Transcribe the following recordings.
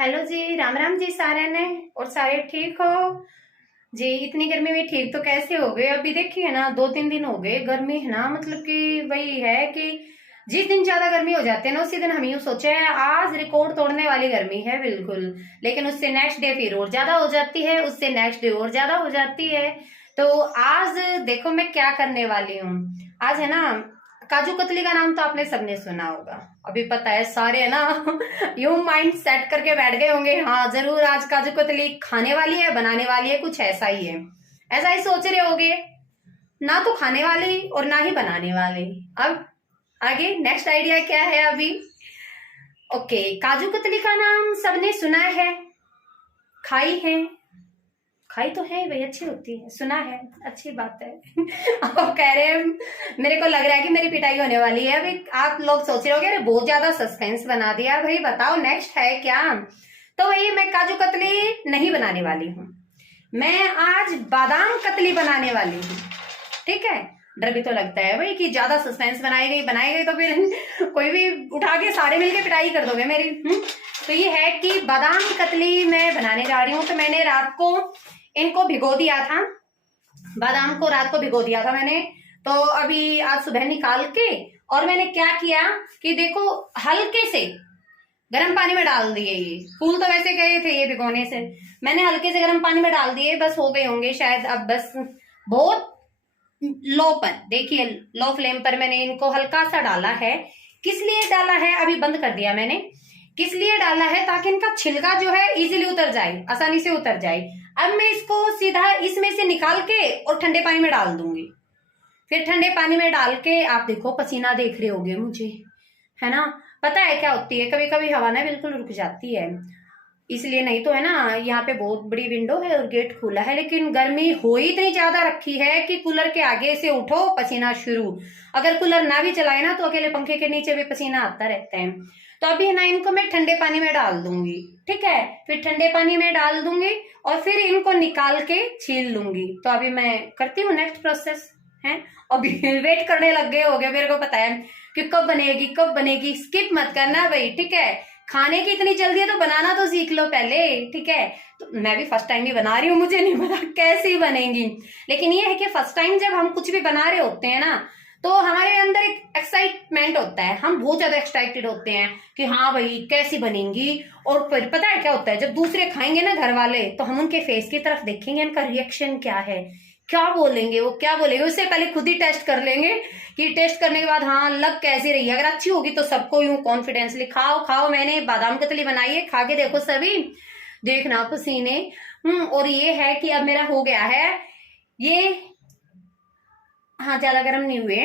Hello जी, राम राम जी सारे ने। और सारे ठीक हो जी? इतनी गर्मी में ठीक तो कैसे हो गए? अभी देखिए ना, 2-3 दिन हो गए गर्मी है ना, मतलब कि वही है कि जिस दिन ज्यादा गर्मी हो जाती है ना, उसी दिन हम यूं सोचे हैं आज रिकॉर्ड तोड़ने वाली गर्मी है बिल्कुल। लेकिन उससे नेक्स्ट डे फिर और ज्यादा हो जाती है, उससे नेक्स्ट डे और ज्यादा हो जाती है। तो आज देखो मैं क्या करने वाली हूँ। आज है ना, काजू कतली का नाम तो आपने सबने सुना होगा। अभी पता है सारे है ना यूं माइंड सेट करके बैठ गए होंगे, हाँ जरूर आज काजू कतली खाने वाली है, बनाने वाली है, कुछ ऐसा ही है। ऐसा ही सोच रहे होगे, ना तो खाने वाली और ना ही बनाने वाले। अब आगे नेक्स्ट आइडिया क्या है अभी? ओके, काजू कतली का नाम सबने सुना है, खाई है। खाई तो है भाई, अच्छी होती है, सुना है, अच्छी बात है अब कह रहे हैं, मेरे को लग रहा है कि मेरी पिटाई होने वाली है अभी। आप लोग सोच रहे होगे अरे बहुत ज्यादा सस्पेंस बना दिया भाई, बताओ नेक्स्ट है क्या? तो भाई मैं काजू कतली नहीं बनाने वाली हूँ, मैं आज बादाम कतली बनाने वाली हूँ। ठीक है, डर भी तो लगता है भाई कि ज्यादा सस्पेंस बनाई गई तो फिर कोई भी उठा के सारे मिलके पिटाई कर दोगे मेरी। तो ये है कि बादाम कतली मैं बनाने जा रही हूँ। तो मैंने रात को इनको भिगो दिया था, बादाम को रात को भिगो दिया था मैंने। तो अभी आज सुबह निकाल के, और मैंने क्या किया कि देखो हल्के से गर्म पानी में डाल दिए। ये फूल तो वैसे गए थे ये भिगोने से, मैंने हल्के से गर्म पानी में डाल दिए, बस हो गए होंगे शायद। अब बस बहुत लो पर देखिए, लो फ्लेम पर मैंने इनको हल्का सा डाला है। किस लिए डाला है अभी बंद कर दिया मैंने, किस लिए डाला है ताकि इनका छिलका जो है इजीली उतर जाए, आसानी से उतर जाए। अब मैं इसको सीधा इसमें से निकाल के और ठंडे पानी में डाल दूंगी। फिर ठंडे पानी में डाल के आप देखो, पसीना देख रहे होगे मुझे, है ना। पता है क्या होती है, कभी कभी हवा ना बिल्कुल रुक जाती है, इसलिए। नहीं तो है ना, यहाँ पे बहुत बड़ी विंडो है और गेट खुला है, लेकिन गर्मी हो ही इतनी ज्यादा रखी है कि कूलर के आगे से उठो पसीना शुरू। अगर कूलर ना भी चलाए ना तो अकेले पंखे के नीचे भी पसीना आता रहता है। तो अभी है ना, इनको मैं ठंडे पानी में डाल दूंगी। ठीक है, फिर ठंडे पानी में डाल दूंगी और फिर इनको निकाल के छील लूंगी। तो अभी मैं करती हूँ नेक्स्ट प्रोसेस है। अभी वेट करने लग गए हो गए, मेरे को पता है कि कब बनेगी कब बनेगी। स्किप मत करना भाई, ठीक है। खाने की इतनी जल्दी है तो बनाना तो सीख लो पहले, ठीक है। तो मैं भी फर्स्ट टाइम ही बना रही हूँ, मुझे नहीं पता कैसी बनेगी। लेकिन ये है कि फर्स्ट टाइम जब हम कुछ भी बना रहे होते हैं ना, तो हमारे अंदर एक एक्साइटमेंट होता है, हम बहुत ज्यादा एक्साइटेड होते हैं कि हाँ भाई कैसी बनेंगी। और फिर पता है क्या होता है, जब दूसरे खाएंगे ना घर वाले, तो हम उनके फेस की तरफ देखेंगे, उनका रिएक्शन क्या है, क्या बोलेंगे, वो क्या बोलेंगे, उससे पहले खुद ही टेस्ट कर लेंगे कि टेस्ट करने के बाद हाँ लग कैसी रही है। अगर अच्छी होगी तो सबको यूं कॉन्फिडेंसली खाओ खाओ, मैंने बादाम कतली बनाई है, खा के देखो सभी, देखना पसीने। और ये है कि अब मेरा हो गया है ये, हाँ ज्यादा गर्म नहीं हुए।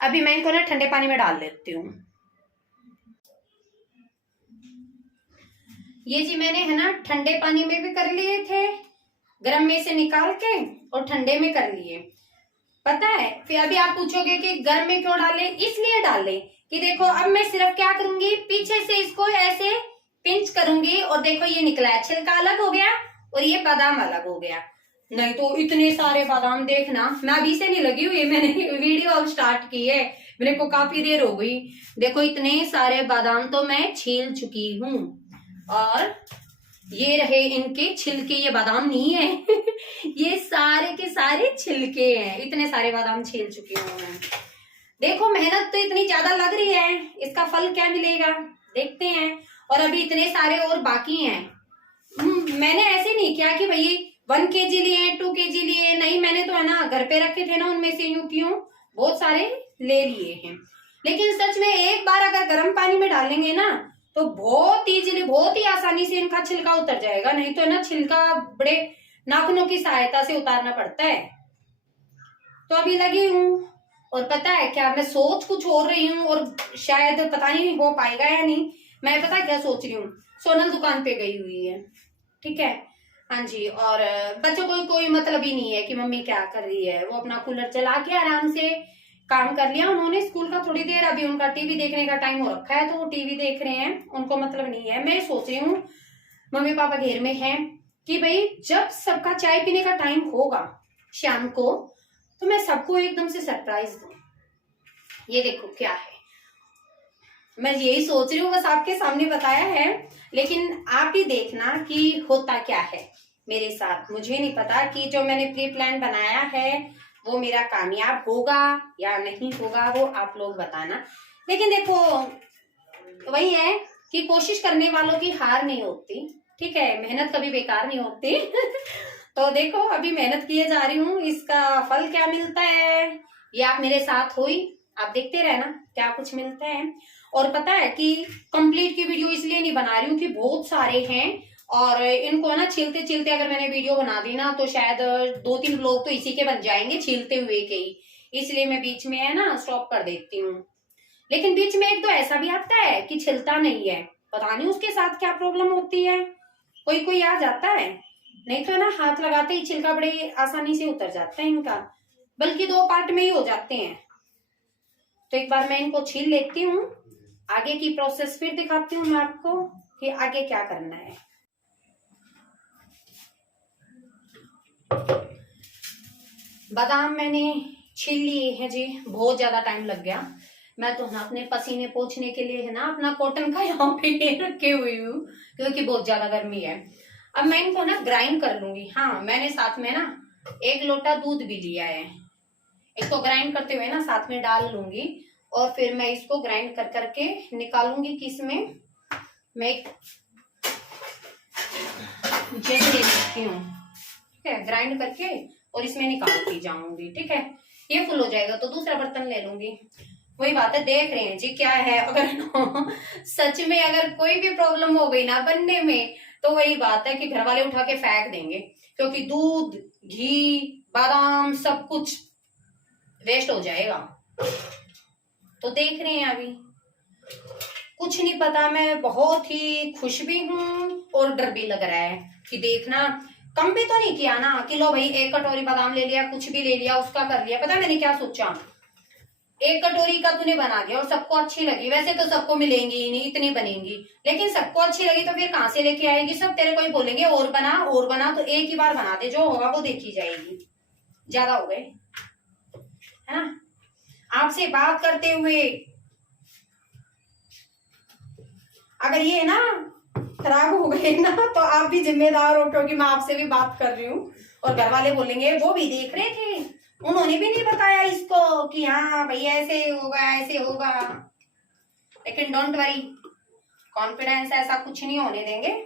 अभी मैं इनको ना ठंडे पानी में डाल लेती हूँ। ये जी मैंने है ना ठंडे पानी में भी कर लिए थे, गर्म में से निकाल के और ठंडे में कर लिए। पता है फिर अभी आप पूछोगे कि गर्म में क्यों डाले, इसलिए डाले कि देखो अब मैं सिर्फ क्या करूंगी, पीछे से इसको ऐसे पिंच करूंगी और देखो ये निकला है, छिलका अलग हो गया और ये बादाम अलग हो गया। नहीं तो इतने सारे बादाम देखना, मैं अभी से नहीं लगी हुई, मैंने वीडियो अब स्टार्ट की है, मेरे को काफी देर हो गई। देखो इतने सारे बादाम तो मैं छील चुकी हूँ, और ये रहे इनके छिलके, ये बादाम नहीं है ये सारे के सारे छिलके हैं, इतने सारे बादाम छील चुकी हूँ मैं। देखो मेहनत तो इतनी ज्यादा लग रही है, इसका फल क्या मिलेगा देखते हैं। और अभी इतने सारे और बाकी हैं। मैंने ऐसे नहीं किया कि भाई 1 kg लिए 2 kg लिए, नहीं मैंने तो है ना घर पे रखे थे ना, उनमें से यूं क्यों बहुत सारे ले लिए हैं। लेकिन सच में एक बार अगर गर्म पानी में डालेंगे ना तो बहुत इजीली, बहुत ही आसानी से इनका छिलका उतर जाएगा। नहीं तो है ना छिलका बड़े नाखूनों की सहायता से उतारना पड़ता है। तो अभी लगी हूँ, और पता है क्या, मैं सोच कुछ और रही हूँ और शायद पता नहीं हो पाएगा या नहीं। मैं पता क्या सोच रही हूँ, सोनल दुकान पे गई हुई है, ठीक है, हाँ जी। और बच्चों को कोई मतलब ही नहीं है कि मम्मी क्या कर रही है, वो अपना कूलर चला के आराम से काम कर लिया उन्होंने स्कूल का थोड़ी देर, अभी उनका टीवी देखने का टाइम हो रखा है तो वो टीवी देख रहे हैं, उनको मतलब नहीं है। मैं सोच रही हूँ मम्मी पापा घेर में हैं कि भाई जब सबका चाय पीने का टाइम होगा शाम को, तो मैं सबको एकदम से सरप्राइज दूं। ये देखो क्या है, मैं यही सोच रही हूँ, बस आपके सामने बताया है, लेकिन आप ही देखना कि होता क्या है मेरे साथ। मुझे नहीं पता कि जो मैंने प्री प्लान बनाया है वो मेरा कामयाब होगा या नहीं होगा, वो आप लोग बताना। लेकिन देखो वही है कि कोशिश करने वालों की हार नहीं होती, ठीक है, मेहनत कभी बेकार नहीं होती। तो देखो अभी मेहनत किए जा रही हूँ, इसका फल क्या मिलता है ये आप मेरे साथ हो ही, आप देखते रहना क्या कुछ मिलता है। और पता है कि कंप्लीट की वीडियो इसलिए नहीं बना रही हूँ कि बहुत सारे हैं और इनको ना छीलते छीलते अगर मैंने वीडियो बना दी ना तो शायद 2-3 ब्लॉग तो इसी के बन जाएंगे छीलते हुए के ही, इसलिए मैं बीच में है ना स्टॉप कर देती हूँ। लेकिन बीच में एक तो ऐसा भी आता है कि छिलता नहीं है, पता नहीं उसके साथ क्या प्रॉब्लम होती है, कोई कोई आ जाता है, नहीं तो ना हाथ लगाते ही छिलका बड़े आसानी से उतर जाता है इनका, बल्कि 2 पार्ट में ही हो जाते हैं। तो एक बार मैं इनको छील लेती हूँ, आगे की प्रोसेस फिर दिखाती हूँ मैं आपको कि आगे क्या करना है। बादाम मैंने छील लिए हैं जी, बहुत ज्यादा टाइम लग गया। मैं तो ना अपने पसीने पोंछने के लिए है ना अपना कॉटन का यहाँ पे रखे हुई हूँ क्योंकि बहुत ज्यादा गर्मी है। अब मैं इनको ना ग्राइंड कर लूंगी। हाँ मैंने साथ में ना 1 लोटा दूध भी लिया है, इसको ग्राइंड करते हुए ना साथ में डाल लूंगी और फिर मैं इसको ग्राइंड कर करके निकालूंगी कि इसमें मैं एक जग ले सकती हूँ, ठीक है, ग्राइंड करके और इसमें निकालती जाऊंगी, ठीक है। ये फुल हो जाएगा तो दूसरा बर्तन ले लूंगी। वही बात है, देख रहे हैं जी क्या है, अगर सच में अगर कोई भी प्रॉब्लम हो गई ना बनने में तो वही बात है कि घर वाले उठा के फेंक देंगे, क्योंकि दूध घी बादाम सब कुछ वेस्ट हो जाएगा। तो देख रहे हैं अभी कुछ नहीं पता, मैं बहुत ही खुश भी हूँ और डर भी लग रहा है कि देखना कम भी तो नहीं किया ना कि लो भाई 1 कटोरी बादाम ले लिया, कुछ भी ले लिया उसका कर लिया। पता मैंने क्या सोचा, 1 कटोरी का तूने बना दिया और सबको अच्छी लगी, वैसे तो सबको मिलेंगी ही नहीं, इतनी बनेंगी, लेकिन सबको अच्छी लगी तो फिर कहां से लेके आएगी, सब तेरे को ही बोलेंगे और बना, तो एक ही बार बना दे, जो होगा वो देखी जाएगी। ज्यादा हो गए है ना। आपसे बात करते हुए अगर ये ना खराब हो गए ना तो आप भी जिम्मेदार हो, क्योंकि मैं आपसे भी बात कर रही हूँ और घर वाले बोलेंगे वो भी देख रहे थे, उन्होंने भी नहीं बताया इसको कि हाँ भैया ऐसे होगा ऐसे होगा। लेकिन डोंट वरी, कॉन्फिडेंस ऐसा कुछ नहीं होने देंगे।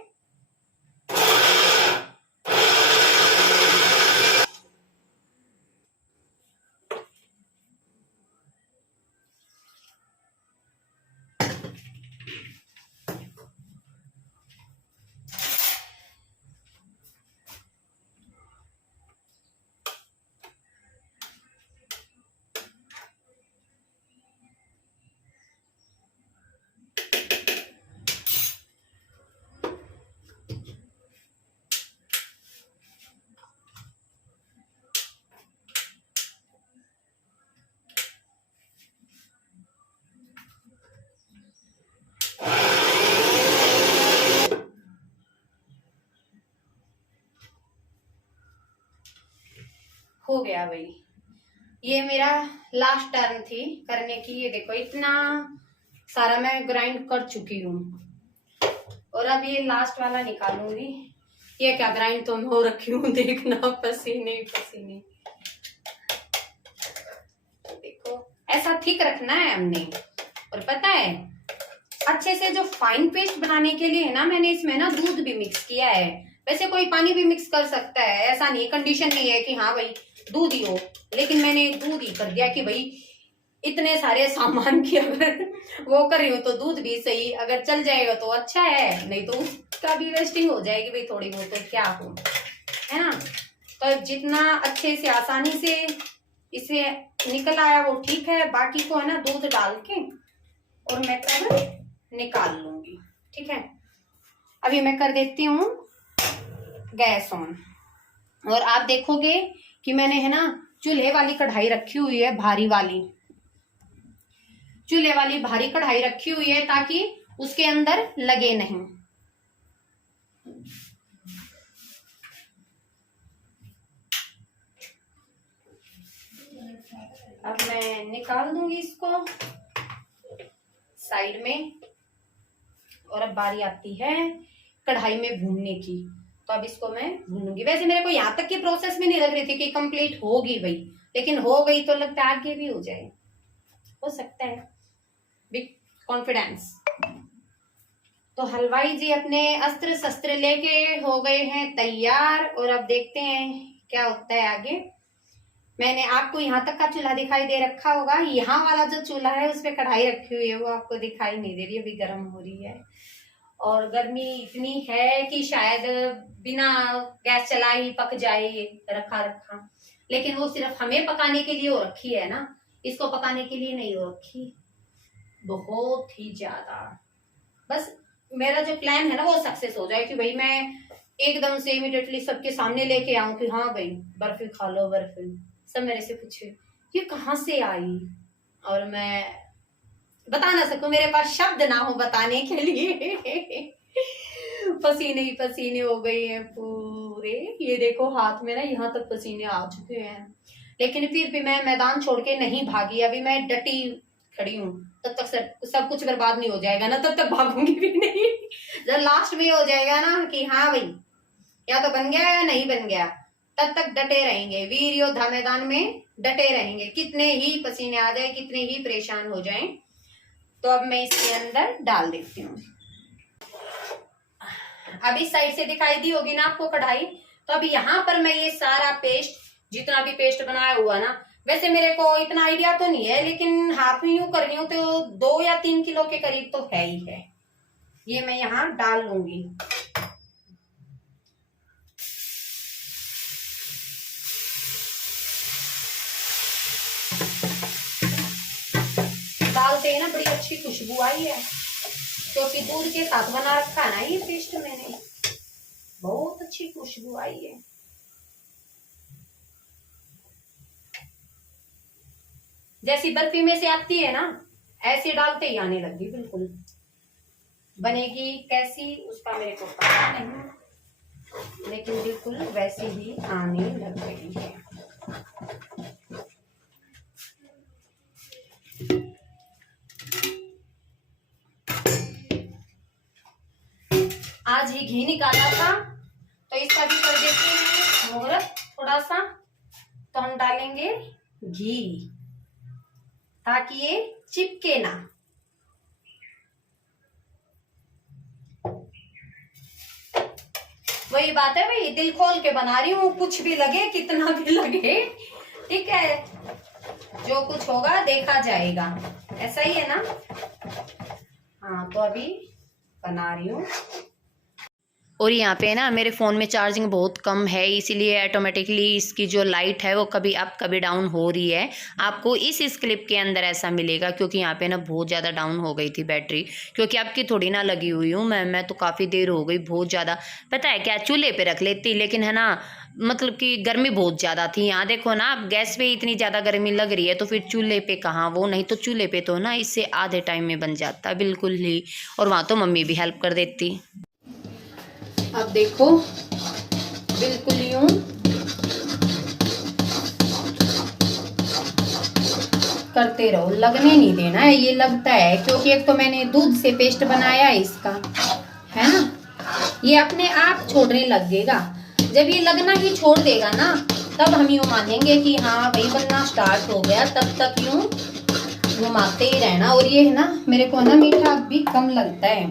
हो गया भाई, ये मेरा लास्ट टर्न थी करने की। ये देखो इतना सारा मैं ग्राइंड कर चुकी हूँ और अब ये लास्ट वाला निकालूंगी। ये क्या ग्राइंड तो मैं हो रखी हूँ, देखना पसीने पसीने। देखो ऐसा ठीक रखना है हमने। और पता है अच्छे से जो फाइन पेस्ट बनाने के लिए है ना, मैंने इसमें ना दूध भी मिक्स किया है। वैसे कोई पानी भी मिक्स कर सकता है, ऐसा नहीं, कंडीशन नहीं है कि हाँ भाई दूध ही हो, लेकिन मैंने दूध ही कर दिया कि भाई इतने सारे सामान की अगर वो कर रही हूँ तो दूध भी सही, अगर चल जाएगा तो अच्छा है, नहीं तो उसका भी वेस्टिंग हो जाएगी भाई थोड़ी बहुत, तो क्या हो, है ना। तो जितना अच्छे से आसानी से इसे निकल आया वो ठीक है, बाकी को है ना दूध डाल के और मैं तब निकाल लूंगी, ठीक है। अभी मैं कर देती हूँ गैस ऑन और आप देखोगे कि मैंने है ना चूल्हे वाली कढ़ाई रखी हुई है, भारी वाली चूल्हे वाली भारी कढ़ाई रखी हुई है ताकि उसके अंदर लगे नहीं। अब मैं निकाल दूंगी इसको, साइड में। और अब बारी आती है कढ़ाई में भूनने की। तो अब इसको मैं भूनूंगी। वैसे मेरे को यहाँ तक की प्रोसेस में नहीं लग रही थी कि कंप्लीट होगी भाई, लेकिन हो गई तो लगता है आगे भी हो जाए, हो सकता है, बिग कॉन्फिडेंस। तो हलवाई जी अपने अस्त्र शस्त्र लेके हो गए हैं तैयार। और अब देखते हैं क्या होता है आगे। मैंने आपको यहाँ तक का चूल्हा दिखाई दे रखा होगा, यहाँ वाला जो चूल्हा है उसपे कढ़ाई रखी हुई है वो आपको दिखाई नहीं दे रही, अभी गर्म हो रही है। और गर्मी इतनी है कि शायद बिना गैस चलाए ही पक जाए ये रखा रखा, लेकिन वो सिर्फ हमें पकाने के लिए हो रखी है ना, इसको पकाने के लिए नहीं हो रखी। बहुत ही ज्यादा, बस मेरा जो प्लान है ना वो सक्सेस हो जाए कि भाई मैं एकदम से इमीडिएटली सबके सामने लेके आऊं कि हाँ भाई बर्फी खा लो बर्फी। सब मेरे से पूछे ये कहाँ से आई, और मैं बता ना सकूं, मेरे पास शब्द ना हो बताने के लिए। पसीने ही पसीने हो गए हैं पूरे। ये देखो हाथ में ना यहाँ तक पसीने आ चुके हैं, लेकिन फिर भी मैं मैदान छोड़ के नहीं भागी। अभी मैं डटी खड़ी हूँ, तब तक सब कुछ बर्बाद नहीं हो जाएगा ना, तब तक भागूंगी भी नहीं। जब लास्ट में हो जाएगा ना कि हाँ भाई या तो बन गया या नहीं बन गया, तब तक डटे रहेंगे। वीर योद्धा मैदान में डटे रहेंगे, कितने ही पसीने आ जाए, कितने ही परेशान हो जाएं। तो अब मैं इसके अंदर डाल देती हूँ। अब इस साइड से दिखाई दी होगी ना आपको कढ़ाई। तो अब यहाँ पर मैं ये सारा पेस्ट, जितना भी पेस्ट बनाया हुआ ना, वैसे मेरे को इतना आइडिया तो नहीं है, लेकिन हाथ में यूं कर रही हूँ तो 2 या 3 किलो के करीब तो है ही है। ये मैं यहाँ डाल लूंगी। डालते हैं ना बड़ी अच्छी खुशबू आई है, क्योंकि दूध के साथ बना रखा है ना ये पेस्ट मैंने, बहुत अच्छी खुशबू आई है। जैसी बर्फी में से आती है ना, ऐसे डालते ही आने लगी। बिल्कुल बनेगी कैसी उसका मेरे को पता नहीं, लेकिन बिल्कुल वैसे ही आने लग गई है। आज ही घी निकाला था तो इसका भी कर देते हैं मुहूर्त थोड़ा सा। तो हम डालेंगे घी ताकि ये चिपके ना। वही बात है भाई, दिल खोल के बना रही हूँ, कुछ भी लगे कितना भी लगे, ठीक है, जो कुछ होगा देखा जाएगा, ऐसा ही है ना। हाँ तो अभी बना रही हूँ। और यहाँ पे ना मेरे फ़ोन में चार्जिंग बहुत कम है, इसीलिए ऑटोमेटिकली इसकी जो लाइट है वो कभी अप कभी डाउन हो रही है। आपको इस क्लिप के अंदर ऐसा मिलेगा, क्योंकि यहाँ पे ना बहुत ज़्यादा डाउन हो गई थी बैटरी, क्योंकि आपकी थोड़ी ना लगी हुई हूँ मैं तो काफ़ी देर हो गई बहुत ज़्यादा। पता है क्या, चूल्हे पे रख लेती, लेकिन है ना मतलब कि गर्मी बहुत ज़्यादा थी। यहाँ देखो ना, अब गैस पे इतनी ज़्यादा गर्मी लग रही है तो फिर चूल्हे पे कहाँ वो, नहीं तो चूल्हे पे तो ना इससे आधे टाइम में बन जाता बिल्कुल ही, और वहाँ तो मम्मी भी हेल्प कर देती। अब देखो बिल्कुल यूं करते रहो, लगने नहीं देना है। ये लगता है क्योंकि एक तो मैंने दूध से पेस्ट बनाया है इसका, है ना, ये अपने आप छोड़ने लगेगा। जब ये लगना ही छोड़ देगा ना, तब हम यूं मानेंगे कि हाँ भाई बनना स्टार्ट हो गया। तब तक यूं घुमाते ही रहना। और ये है ना, मेरे को ना मीठा भी कम लगता है,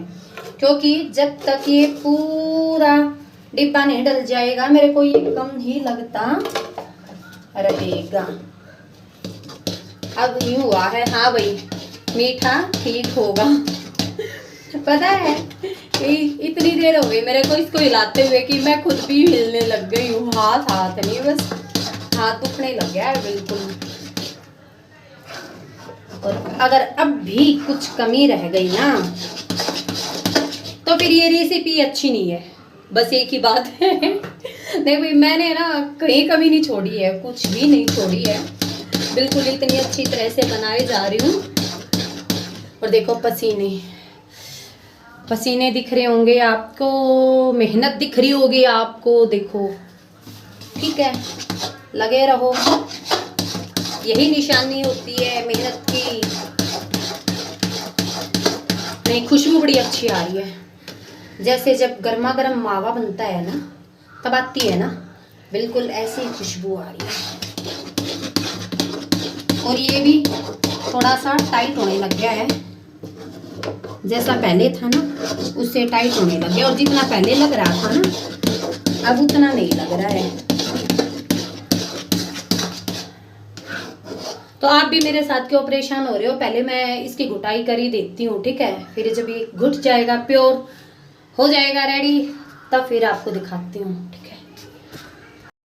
क्योंकि जब तक ये पूरा डिब्बा नहीं डल जाएगा मेरे को ये कम ही लगता रहेगा। अब यूं हुआ है, हाँ भाई मीठा ठीक होगा। पता है इतनी देर हो गई मेरे को इसको हिलाते हुए कि मैं खुद भी हिलने लग गई हूँ। हाथ नहीं, बस हाथ दुखने लग गया है बिल्कुल। और अगर अब भी कुछ कमी रह गई ना तो फिर ये रेसिपी अच्छी नहीं है, बस एक ही बात है। नहीं भाई, मैंने ना कहीं कमी नहीं छोड़ी है, कुछ भी नहीं छोड़ी है, बिल्कुल इतनी अच्छी तरह से बनाए जा रही हूँ। और देखो पसीने दिख रहे होंगे आपको, मेहनत दिख रही होगी आपको, देखो ठीक है, लगे रहो, यही निशानी होती है मेहनत की। नहीं, खुशबू बड़ी अच्छी आ रही है, जैसे जब गर्मा गर्म मावा बनता है ना तब आती है ना, बिल्कुल ऐसी खुशबू आ रही है। और ये भी थोड़ा सा टाइट होने लग गया है, जैसा पहले था ना उससे टाइट होने लग गया, और जितना पहले लग रहा था ना अब उतना नहीं लग रहा है। तो आप भी मेरे साथ क्यों परेशान हो रहे हो, पहले मैं इसकी घुटाई कर ही देती हूँ, ठीक है। फिर जब ये घुट जाएगा, प्योर हो जाएगा रेडी, तब फिर आपको दिखाती हूँ, ठीक है।